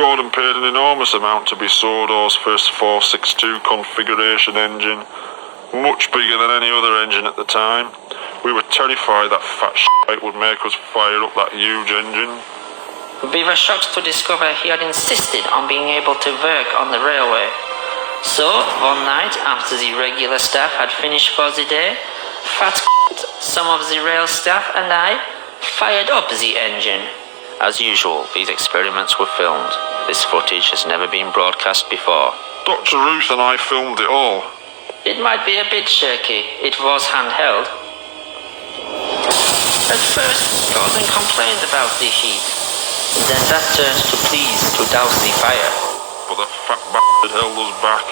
Gordon paid an enormous amount to be Sodor's first 462 configuration engine, much bigger than any other engine at the time. We were terrified that fat shite would make us fire up that huge engine. We were shocked to discover he had insisted on being able to work on the railway. So, one night, after the regular staff had finished for the day, fat some of the rail staff and I fired up the engine. As usual, these experiments were filmed. This footage has never been broadcast before. Dr. Ruth and I filmed it all. It might be a bit shaky. It was handheld. At first, Gordon complained about the heat. Then that turned to pleas to douse the fire. But the fat bastard held us back.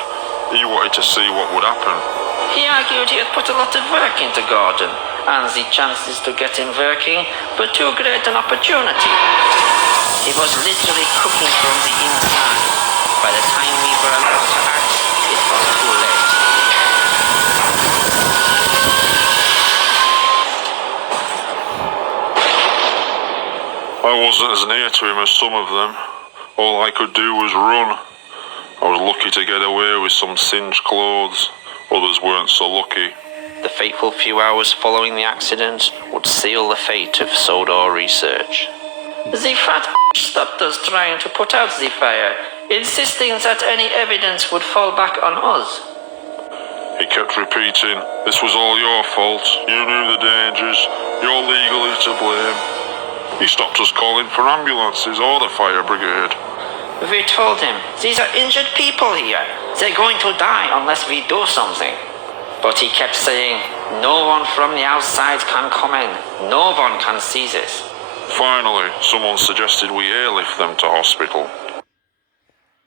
He wanted to see what would happen. He argued he had put a lot of work into Gordon, and the chances to get him working were too great an opportunity. He was literally cooking from the inside. By the time we were allowed to act, it was too late. I wasn't as near to him as some of them. All I could do was run. I was lucky to get away with some singed clothes. Others weren't so lucky. The fateful few hours following the accident would seal the fate of Sodor research. The fat stopped us trying to put out the fire, insisting that any evidence would fall back on us. He kept repeating, "This was all your fault. You knew the dangers. You're legally to blame." He stopped us calling for ambulances or the fire brigade. We told him, "These are injured people here. They're going to die unless we do something." But he kept saying, "No one from the outside can come in. No one can see this." Finally, someone suggested we airlift them to hospital.